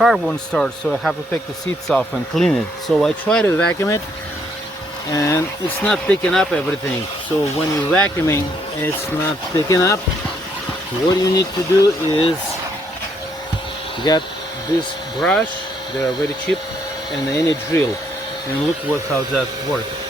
car won't start, so I have to take the seats off and clean it. So I try to vacuum it, and it's not picking up everything. So when you're vacuuming, it's not picking up. What you need to do is get this brush, they are very cheap, and any drill, and look how that works.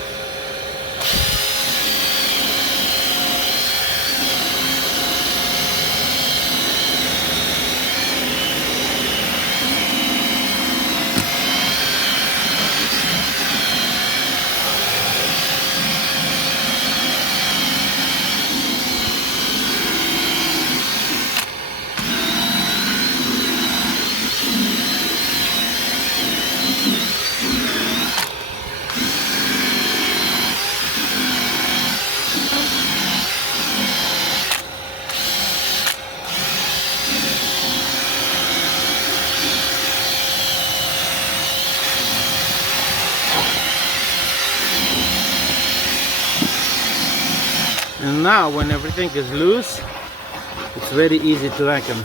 And now when everything is loose, it's very easy to vacuum.